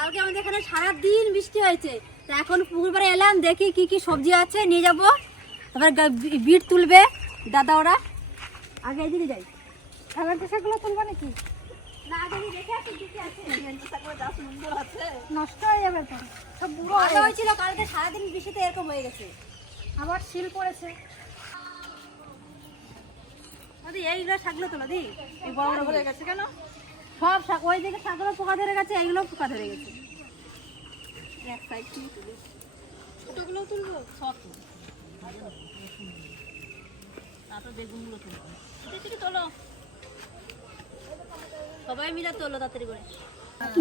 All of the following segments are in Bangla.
কালকে আমাদের এখানে সারাদিন বৃষ্টি হয়েছে, তা এখন পুকুর পাড়ে এলাম, দেখি কি কি সবজি আছে নিয়ে যাবো। তারপর বিট তুলবে দাদা ওরা। আগে এদিকে যাই, খাবার পোশাকগুলো তুলবো নাকি? না আগে আমি দেখে আসি কি কি আছে। সুন্দর আছে, নষ্ট হয়ে যাবে তো, সব বুড়ো ভালো হয়েছিল, কালকে সারাদিন বৃষ্টিতে এরকম হয়ে গেছে। আবার শিল পড়েছে। দি এইগুলো শাকগুলো তোলো দি, এই বড় বড় হয়ে গেছে কেন? সব শাক, ওই দিকে শাকগুলো পোকা ধরে গেছে, এইগুলো পোকা ধরে গেছে। এক সাইড থেকে তুলি, ছোটগুলো তুলবো, সব তুলবো, তারপর বেগুনগুলো তুলবো। তোলো, সবাই মিলে তোলো তাড়াতাড়ি করে।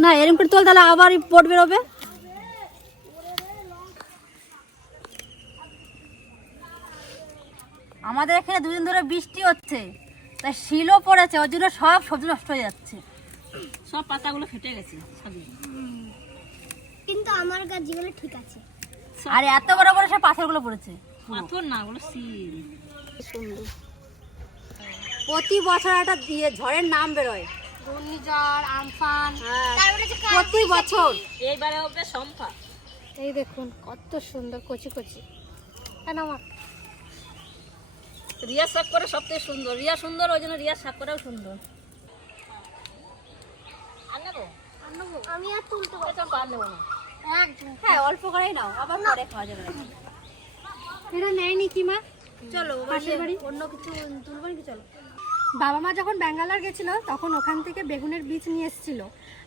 না এরকম করে তোল, তাহলে আবার পট বেরোবে। আমাদের এখানে দুদিন ধরে বৃষ্টি হচ্ছে, তাই শিলও পড়েছে, ওর জন্য সব সবজি নষ্ট হয়ে যাচ্ছে, সব পাতাগুলো ফেটে গেছে। কিন্তু আমার গাছগুলো ঠিক আছে। আর এত বড় বড় সব পাথরগুলো পড়েছে। পাথর না, ওগুলো শিল। সুন্দর। প্রতি বছর একটা ঝড়ের নাম বেরোয়, ঘূর্ণিঝড়, আমফান, প্রতি বছর। এইবারে হবে সম্পা। এই দেখুন কত সুন্দর কচি কচি। কেন আমার রিয়া শাক করে সবথেকে সুন্দর, রিয়া সুন্দর, ওই জন্য রিয়া শাক করেও সুন্দর। আর নেবো? আমি আর তুলতে চম্পা আর নেবো না, একদম। হ্যাঁ অল্প করেই নাও, আবার পরে খাওয়া যাবে। এটা নেয়নি কি মা? চলো পাশের বাড়ি অন্য কিছু তুলবো নাকি? চলো। বাবা মা যখন ব্যাঙ্গালোর গেছিল তখন ওখান থেকে বেগুনের বীজ নিয়ে এসেছিল,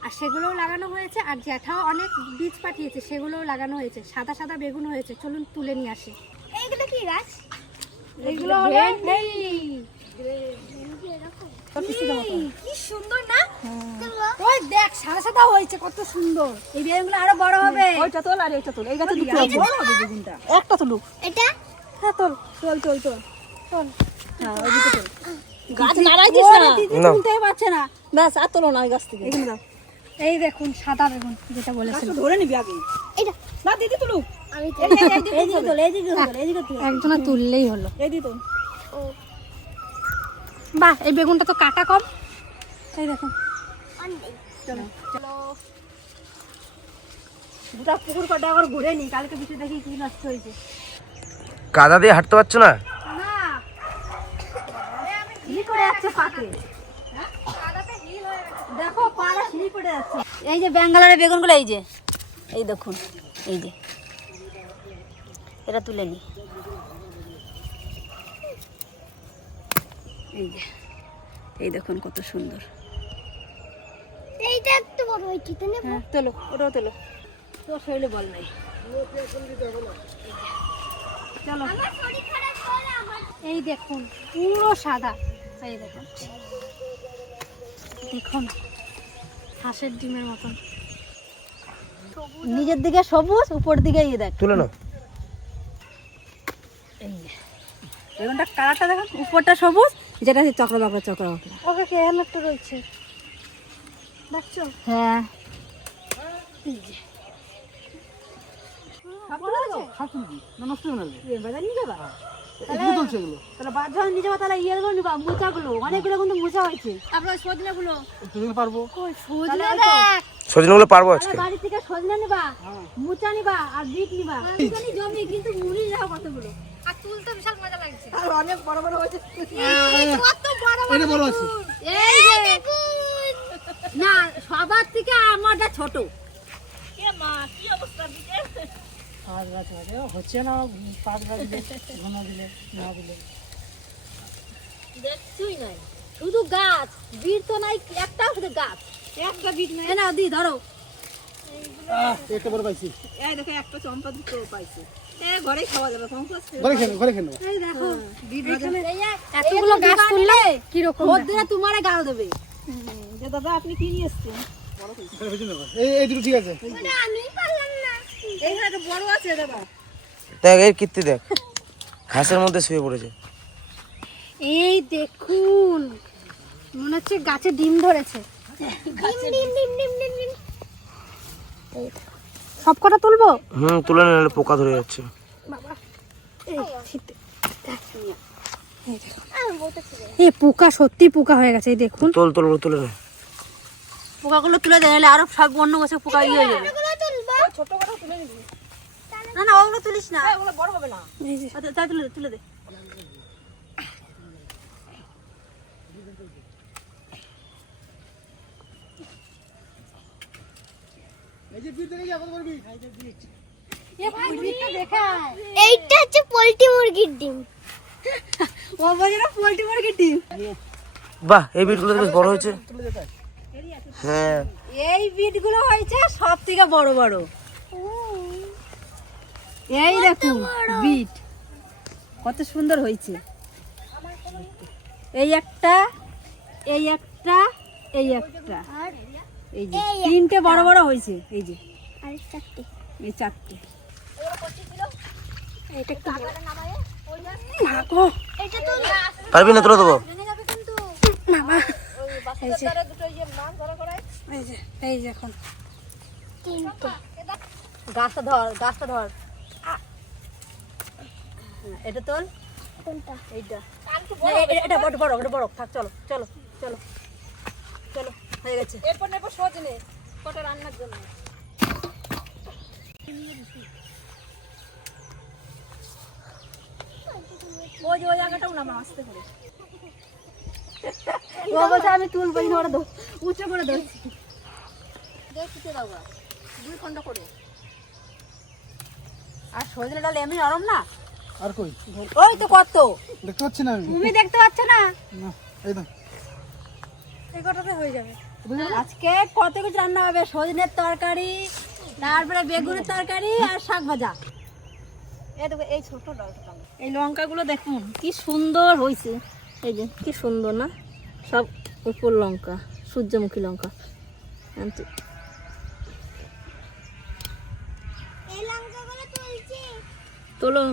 আর সেগুলোও লাগানো হয়েছে, আর জ্যাঠাও অনেক বীজ পাঠিয়েছে, সেগুলোও লাগানো হয়েছে, সাদা সাদা বেগুন হয়েছে। চলুন তুলে নিয়ে আসি। এইগুলো কি গাছ? এগুলো কি সুন্দর না? ওই দেখ সাদা সাদা হয়েছে, কত সুন্দর। এই বেগুনগুলো আরো বড় হবে। ওইটা তোল আর এইটা তোল, এই গাছে দুটো আছে, বড় হবে বেগুনটা। একটা তুলু, এটা হ্যাঁ তোল তোল তোল তোল তোল, হ্যাঁ ওই দুটো তোল। গাছ নাড়াইছিস না, দিদি তুলতেই পারছে না, ব্যাস আর তোলো না ওই গাছ থেকে। এগুলো দাও। এই দেখুন সাদা বেগুন, যেটা বলেছিল। গাছটা ধরে নিবি আগে। এটা না দিদি তুলু, আমি এইদিকে তোল, এইদিকে তোল, এইদিকে তোল। একজনা তুললেই হলো। এই দি তোল। বাহ, এই বেগুনটা তো কাটা কম। এই দেখুন চলো চলো, দুটা পুকুর কাটা আবার ঘুরে নি, কালকে বৃষ্টি দেখি কি নষ্ট হয়েছে। কাদা দিয়ে হাঁটতে পারছো না? না কি করে যাচ্ছে পাকে, দেখো পাড়া সিঁড়ি পড়ে যাচ্ছে। এই যে ব্যাঙ্গালোরের বেগুনগুলো, এই যে এই দেখুন, এই যে এটা তুলে নি, এই যে এই দেখুন কত সুন্দর। এইটা একটু বড় হয়েছে তো নেব। হ্যাঁ তোলো, ওটাও তোলো। তোর শরীরে বল নাই। চলো এই দেখুন পুরো সাদা। এই দেখুন, দেখুন হাঁসের ডিমের মতন। নিজের দিকে সবুজ, উপর দিকে ইয়ে দেখ, তুলে নাও। এই যে বেগুনটা কালারটা দেখুন, উপরটা সবুজ, যেটা চক্র চক্র চক্র। ওকে খেয়াল একটা রয়েছে, দেখছো? হ্যাঁ সব তুলবি না, নষ্ট হবে না। বাজার নিয়ে যাবা, এগুলো তুলছে এগুলো, তাহলে বাজার নিয়ে যাবা, তাহলে ইয়ে গুলো নিবা, মোচাগুলো, অনেকগুলো কিন্তু মোচা হয়েছে। তারপরে সজনে গুলো, তুলতে পারবো। সজনে দেখ, সজনেগুলো পারবো আজকে। বাড়ি থেকে সজনে নিবা, মোচা নিবা আর বিট নিবা। জানি জমি কিন্তু মুড়ি যাও কতগুলো। আর তুলতে বিশাল মজা লাগছে। আর অনেক বড় বড় হয়েছে। কত বড় বড় এটা বড় আছে। এই যে না, সবার থেকে আমারটা ছোট। এ মা কি অবস্থা দিতে? পাঁচ গাছ আছে, হচ্ছে না, পাঁচ গাছ দিলে ঘন দিলে না দিলে। দেখছুই নাই, শুধু গাছ, বিট তো নাই একটাও, শুধু গাছ, একটা বিট নাই। না দি ধরো, একটা বড় পাইছি, এই দেখো একটা চম্পা দুটো পাইছে, এ ঘরেই খাওয়া যাবে। ঘরে খেয়ে ঘরে খেয়ে নেবো। এই দেখো বিট এতগুলো গাছ তুললে কি রকম ওদের তোমারে গাল দেবে যে দাদা আপনি কি নিয়ে এসেছেন। এই দুটো ঠিক আছে। আমি পারলাম না। এইখানে একটা বড় আছে দাদা, দেখ এর কীর্তি দেখ, ঘাসের মধ্যে শুয়ে পড়েছে। এই দেখুন, মনে হচ্ছে গাছে ডিম ধরেছে। সব কটা তুলবো? তুলে নিলে পোকা ধরে যাচ্ছে। এই পোকা, সত্যি পোকা হয়ে গেছে। এই দেখুন তোল তোল তুলে নে। পোকাগুলো তুলে দেয়, নাহলে আরো সব অন্য গাছে পোকা ইয়ে হয়ে যাবে। না না ওগুলো তুলিস না, ওগুলো বড় হবে না। তাই তুলে দে, তুলে দে। এইটা হচ্ছে পোল্ট্রি মুরগির ডিম। ও বলে না পোল্ট্রি মুরগির ডিম। বাহ, এই বিটগুলো তো বেশ বড় হয়েছে। হ্যাঁ, এই বিটগুলো হয়েছে সব থেকে বড় বড়। এই দেখুন বিট কত সুন্দর হয়েছে। এই একটা, এই একটা, এই একটা, এই যে তিনটে বড় বড় হয়েছে। এই যে আর চারটে। এই চারটে। এটা একটু এটা তো পারবি না, তুলে দেবো। এই যে এখন তিনটে। গাছটা ধর, গাছটা ধর। এটা তোল, কোনটা? এইটা এটা বড় বড়, এটা বড় থাক। চলো চলো চলো চলো, হয়ে গেছে। এরপর নেবো সজনে কটা রান্নার জন্য। ওই যে ওই জায়গাটাও নামা আসতে করে। ও বলছে আমি তুলবো না, ওরা উঁচু করে ধরছি। দেখতে দাও গা, 2 খন্ড করে। আর সজনে ডাল এমনি নরম না। আর কই ওই তো কত, দেখতে পাচ্ছি না আমি। তুমি দেখতে পাচ্ছ না? না, এই তো এই কটাতে হয়ে যাবে। আজকে কত কিছু রান্না হবে, সজনের তরকারি, তারপরে বেগুনের তরকারি আর শাক ভাজা। এই দেখো এই ছোট ডালটা, এই লঙ্কাগুলো দেখুন কি সুন্দর হয়েছে। এই যে কি সুন্দর না, সব উপর লঙ্কা, সূর্যমুখী লঙ্কা। এই লঙ্কাগুলো তুলছি। তোলো।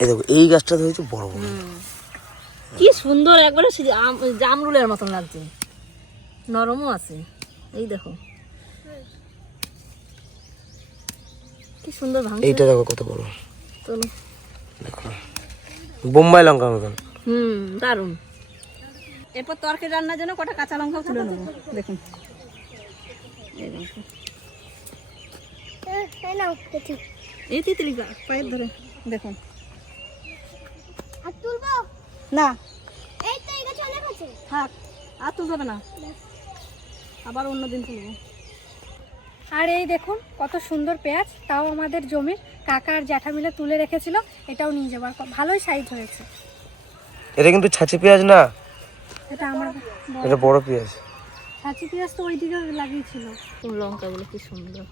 এই দেখো, এই গাছটা তো হয়েছে বড় বড়। কি সুন্দর, একবারে জামরুলের মতন লাগছে, নরমও আছে। এই দেখো কি সুন্দর ভাঙছে। এইটা দেখো কত বড়, তোলো। দেখো বোম্বাই লঙ্কা মতন। দারুন। এরপর তরকারি রান্নার জন্য কটা কাঁচা লঙ্কা তুলে নেবো। দেখুন এই দেখুন, এই নাও দেখি। এই তিতলি পায়ের ধরে দেখুন। আর তুলবো? না এই তো এই গাছে অনেক আছে। থাক, আর তুলতে হবে না, আবার অন্যদিন তুলবো। আর এই দেখুন কত সুন্দর পেঁয়াজ, তাও আমাদের জমির কাকা আর জ্যাঠা মিলে তুলে রেখেছিল। এটাও নিয়ে যাবো, আর ভালোই সাইজ হয়েছে। এটা কিন্তু ছাঁচি পেঁয়াজ না, এটা আমার এটা বড় পেঁয়াজ। ছাঁচি পেঁয়াজ তো ওইদিকে লাগিয়েছিল। লঙ্কাগুলো কি সুন্দর।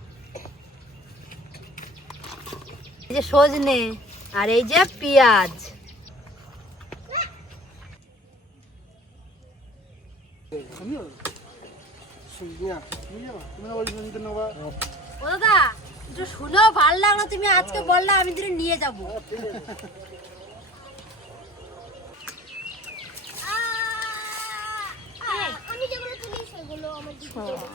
এই যে সজনে আর এই যে পেঁয়াজ। ও দাদা একটু শুনেও ভালো লাগলো, তুমি আজকে বললে আমি দিনে নিয়ে যাবো। আমি যেগুলো তুলি সেগুলো আমার দিদি দেবে।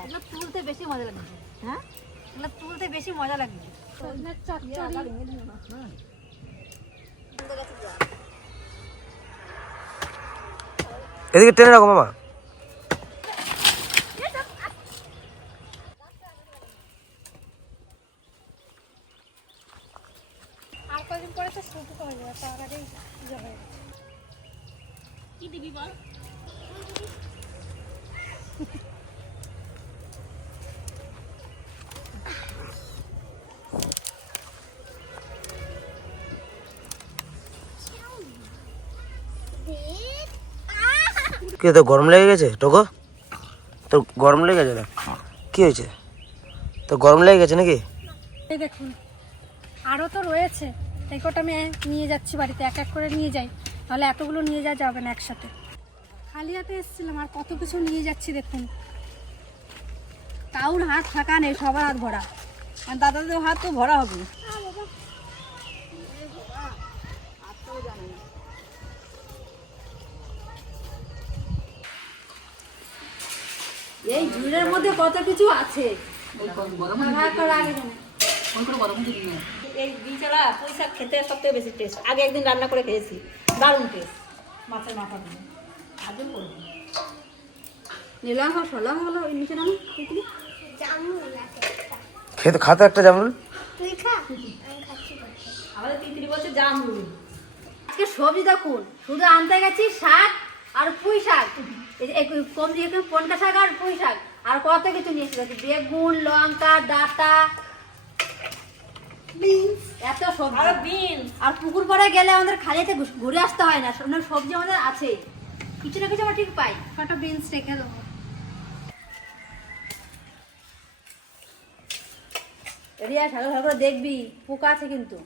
এগুলো তুলতে বেশি মজা লাগবে। হ্যাঁ, এগুলো তুলতে বেশি মজা লাগবে। এদিকে টেনে রাখো মামা। আর কদিন পরে তো শুরু করে যাবে, তার আগেই যাবে। কি দিবি বল? কি তো গরম লেগে গেছে টোকো? তোর গরম লেগে গেছে না? কি হয়েছে? তো গরম লেগে গেছে নাকি? এই দেখুন আরও তো রয়েছে, এই কটা আমি নিয়ে যাচ্ছি বাড়িতে, এক এক করে নিয়ে যাই, তাহলে এতগুলো নিয়ে যাওয়া যাবে না একসাথে। খালি হাতে এসেছিলাম আর কত কিছু নিয়ে যাচ্ছি দেখুন। কাউর হাত ফাঁকা নেই, সবার হাত ভরা। আর দাদাদের হাত তো ভরা হবে। এই ঝুড়ির মধ্যে কত কিছু আছে। এই বিচলা পয়সা খেতে সবথেকে বেশি টেস্ট। আগে একদিন রান্না করে খেয়েছি, দারুণ টেস্ট মাছের মাথা দিয়ে আজও করবো নিলাম সলাম হলো নিচে নাম জামরুল আছে একটা। খাতো একটা জামরুল। তুই খা আমি খাচ্ছি না। আমাদের তিতলি বলছে জামরুল। আজকে সবজি দেখুন শুধু আনতে গেছি শাক আর পুঁই শাক কম দিয়ে পনকা শাক আর পুঁই শাক আর কত কিছু নিয়ে এসেছি বেগুন লঙ্কা ডাঁটা এত সবজি আর পুকুর পাড়ে গেলে আমাদের খালিতে ঘুরে আসতে হয় না সবজি আমাদের আছে কিছু না কিছু আমরা ঠিক পাই। কটা বিনস রেখে দেবো। রিয়া ভালো ভালো করে দেখবি পোকা আছে কিন্তু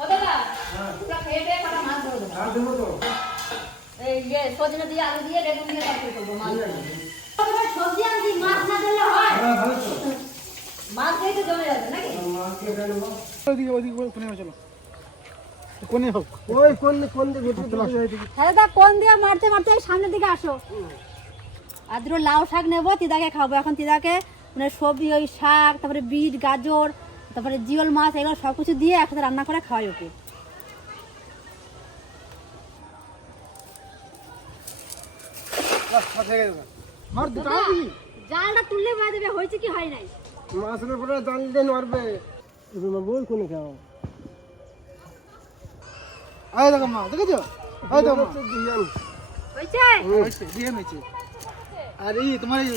ও দাদা পুরা খেয়ে দিয়ে কটা মাছ ধরে দেবো এই যে সজনে দিয়ে আলু দিয়ে বেগুন দিয়ে তরকারি করবো মাছ সবজি আনছি মাছ না দিলে হয় মাছ দিয়ে তো জমে যাবে নাকি হ্যাঁ দাদা কোন দিয়ে মারতে মারতে সামনের দিকে আসো আর দুটো লাউ শাক নেবো তিদাকে খাবো এখন তিদাকে মানে সবজি ওই শাক তারপরে বিট গাজর তারপরে জিওল মাছ এগুলো সব কিছু দিয়ে একসাথে রান্না করে খাওয়াই ওকে। জালটা তুললে মারা দেবে হয়েছে কি হয় নাই মাছের উপরে জাল দিয়ে মারবে বই কোনে খাও আয় দেখো মা দেখেছো আয় দেখো হয়েছে দিয়ে মেছে আর এই তোমার এই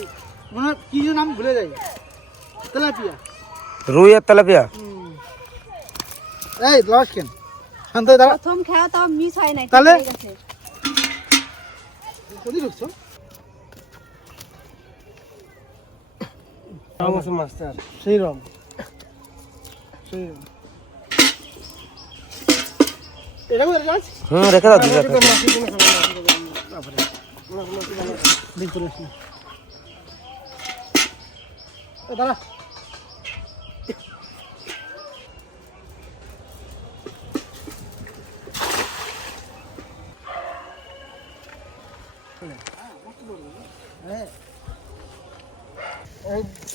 মনে কি যেন নাম ভুলে যাই তেলাপিয়া রুই আর তেলাপিয়া। এই লস কেন শান্ত দাঁড়া প্রথম খাওয়া তাও মিস হয় নাই তাহলে? ঠিক আছে। কোথায় ঢুকছো মাস্টার সেই রকম এটা করে যাস রেখে দাও দিদা। দাঁড়া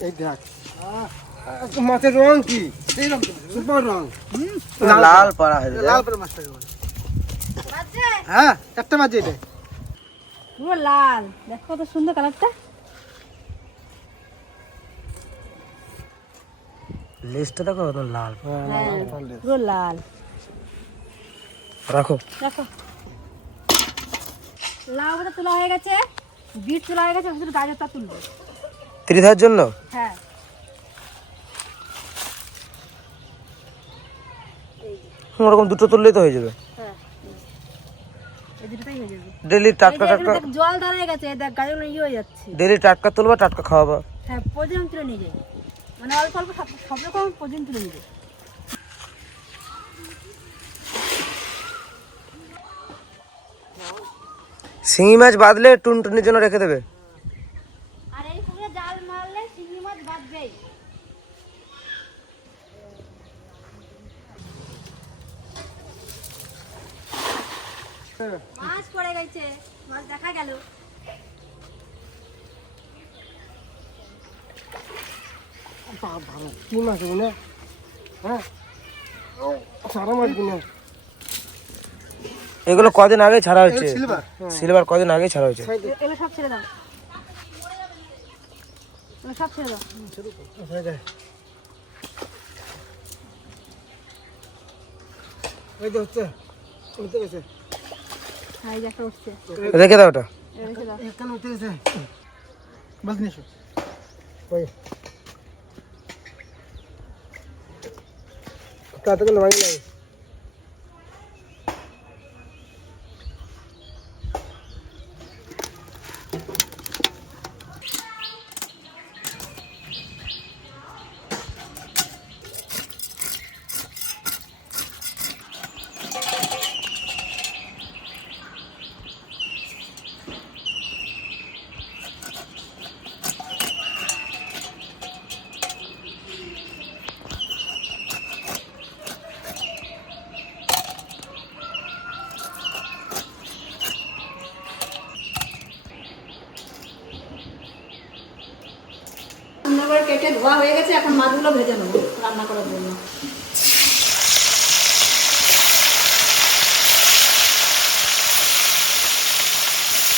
এই দেখ মাছের রং কি সুপার রং লাল পাড়া হয়ে লাল করে মাছটাকে বলে হ্যাঁ একটা বাজে এটা পুরো লাল দেখো কত সুন্দর কালারটা লেজটা দেখো লাল। হ্যাঁ পুরো লাল রাখো দেখো লাউটা তোলা হয়ে গেছে বিট তোলা হয়ে গেছে শুধু গাজরটা তুলবো 30,000 জন্য। হ্যাঁ ওরকম দুটো তুললেই তো হয়ে যাবে। হ্যাঁ এই দুটোই হয়ে যাবে। ডেলি টাটকা এই যে টাটকা এখানে দেখ জল দাঁড়িয়ে গেছে দেখ গাজর ইয়ে হয়ে যাচ্ছে ডেলি টাটকা তুলবা টাটকা খাওয়াবা। হ্যাঁ প্রতিদিন তুলে নিয়ে যাই মানে অল্প অল্প সব রকম প্রতিদিন তুলে নিয়ে যাই। শিঙি মাছ বাদলে টুনটুনির জন্য রেখে দেবে। আর এই পুকুরে জাল মারলে শিঙি মাছ বাঁধবেই। মাছ পড়ে গেছে মাছ দেখা গেল ভালো কি মাছ না হ্যাঁ সারা মাছ কিনে এগুলো কদিন আগে ছাড়া হয়েছে। সিলভার সিলভার কদিন আগে ছাড়া হয়েছে। এগুলো সব ছেড়ে দাও এগুলো সব ছেড়ে দাও ওই তো হচ্ছে উঠতে গেছে হ্যাঁ এই যে একটা উঠছে রেখে দাও ওটা। এটা রেখে দাও এখানে উঠতে গেছে বাস নিয়ে এসো ওই তাতে ভাঙি লাগে সুন্দর করে কেটে ধোয়া হয়ে গেছে এখন মাছগুলো ভেজে নেবো রান্না করার জন্য।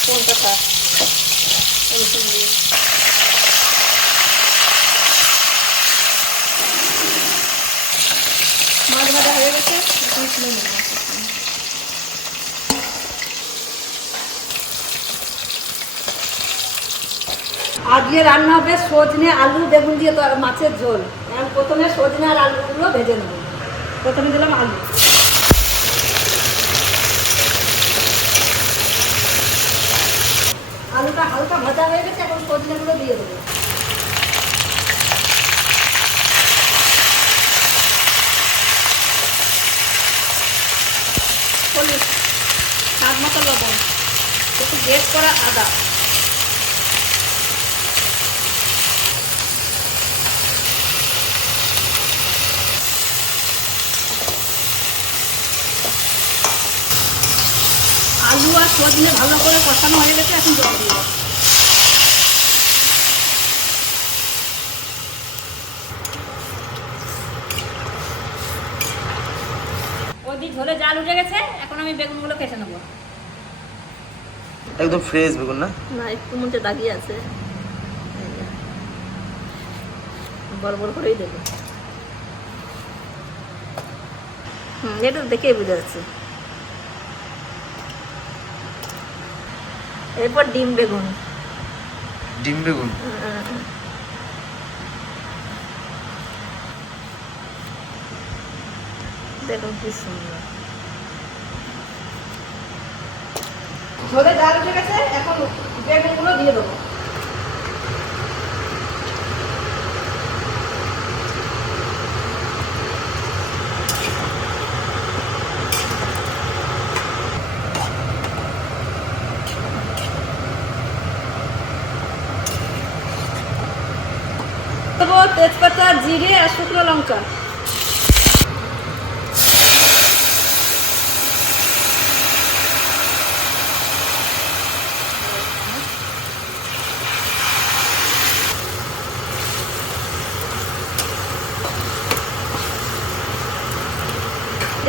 কোনটা থাক মাছ ভাজা হয়ে গেছে, এখন তুলে নেব। আজকে রান্না হবে সজনে আলু বেগুন দিয়ে তো মাছের ঝোল। আমি প্রথমে সজনে আর আলুগুলো ভেজে নেব। প্রথমে দিলাম আলু, আলুটা হালকা ভাজা হয়ে গেছে, এখন সজনেগুলো দিয়ে দেবো। হলুদ, স্বাদ মতো লবণ, একটু গ্রেট করা আদা, আলু আর সজনে ভালো করে কষানো হয়ে গেছে, এখন জল দিয়ে দেবো। ওদিক ঝোলে জাল উঠে গেছে, এখন আমি বেগুনগুলো কেটে নেবো। একদম ফ্রেশ বেগুন না? না, একটু মধ্যে দাগিয়ে আছে, বড় বড় করেই দেবো। এটা দেখেই বোঝা যাচ্ছে। এরপর ডিম বেগুন, ডিম বেগুন দেখুন কি সুন্দর। ঝোলে ডাল উঠে গেছে, এখন বেগুনগুলো দিয়ে দেবো। দেবো তেজপাতা, জিরে আর শুকনো লঙ্কা।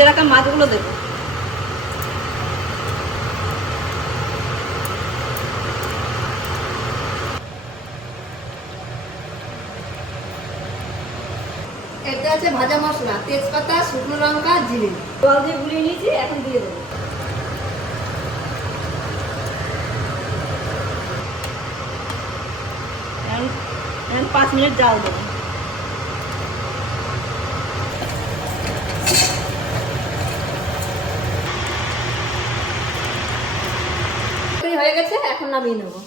এরকম মাছগুলো দেবো। এতে আছে ভাজা মশলা, তেজপাতা, শুকনো লঙ্কা, জিরে। জল দিয়ে গুলিয়ে নিয়েছি, এখন দিয়ে দেবো। এখন 5 মিনিট জাল দেবো। হয়ে গেছে, এখন নামিয়ে নেবো।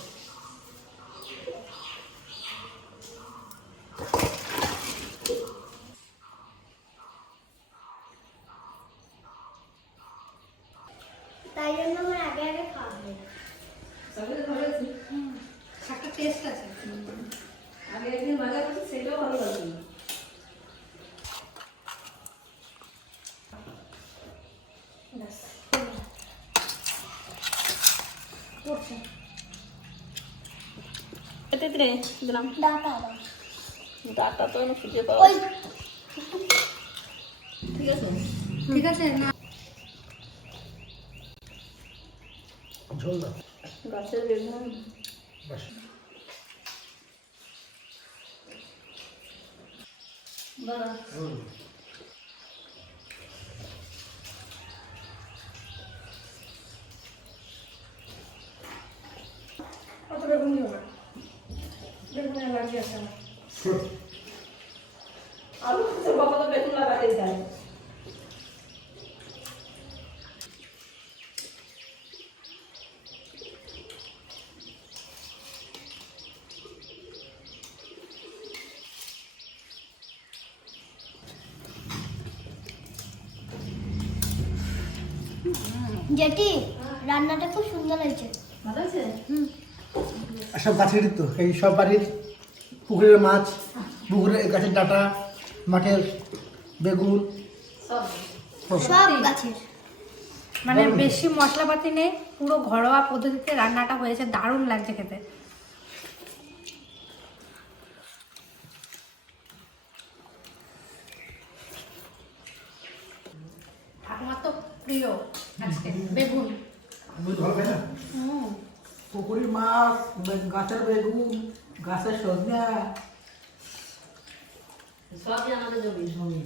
তাই জন্য আমার আগে আগে খাওয়া হয় না। একটা টেস্ট আছে। আগে একদিন ভাজা করছি, সেটাও ভালো লাগবে না। দিলাম ডাটা দাও। ডাটা তো আমি খুঁজে পাবো। ওই ঠিক আছে, ঠিক আছে না? ঝোল দাও। গাছের বেগুন। বাহ, কত বেগুন দিও না, বেগুনের লাগিয়ে আছে আমার। আলু তো বাবা তো বেগুন লাগাতেই চায়। জেঠি, রান্নাটা খুব সুন্দর হয়েছে। ভালো আছে? সব গাছেরই তো, এই সব বাড়ির পুকুরের মাছ, পুকুরের গাছের ডাটা, মাঠের বেগুন, সব গাছের। মানে বেশি মশলাপাতি নেই, পুরো ঘরোয়া পদ্ধতিতে রান্নাটা হয়েছে, দারুণ লাগছে খেতে। প্রিয় আজকে বেগুন। আমি ভালো খাই না পুকুরের মাছ গাছের বেগুন গাছের সজনা সবই আমাদের জমি